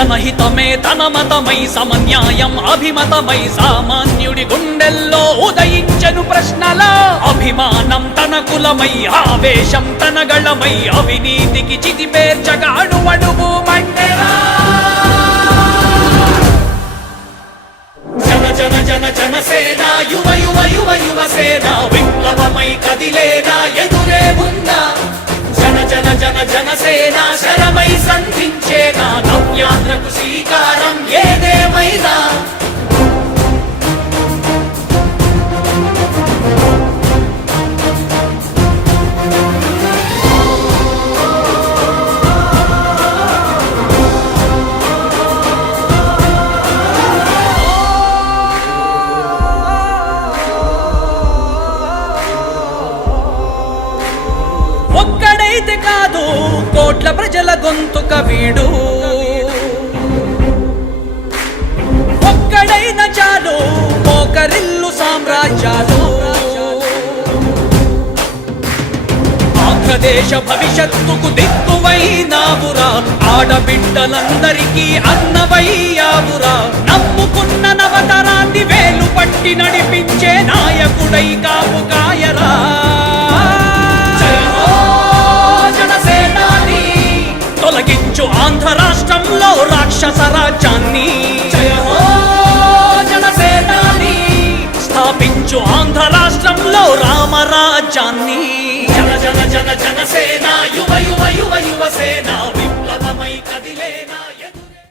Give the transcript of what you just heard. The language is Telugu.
జనహితమే తన మతమై సమన్యాయం అభిమతమై సామాన్యుడి గుండెల్లో ఉదయించను ప్రశ్నల అభిమానం తన కులమై ఆవేశం తన గళమై అవినీతికి చితి పేర్చగా అణువణువు మండెరా జన జన జన జన సేన యువ యువ నవ్యాంధ్రకు శ్రీకారం. ఏదేమైనా. ఒక్కడైతే కాదు కోట్ల ప్రజల గొంతుక వీడు. మోకరిల్లు సామ్రాజ్యాలు. ఆంధ్రదేశ భవిష్యత్తుకు దిక్కువైనావురా. ఆడబిడ్డలందరికీ అన్నవయ్యావురా. నమ్ముకున్న నవతరాన్ని వేలు పట్టి నడిపించే నాయకుడై కాపు కాయరా. తొలగించు ఆంధ్ర రాష్ట్రంలో రాక్షస రాజ్యాన్ని రాష్ట్రంలో రామరాజ్యాన్ని. జన జన జన జనసేన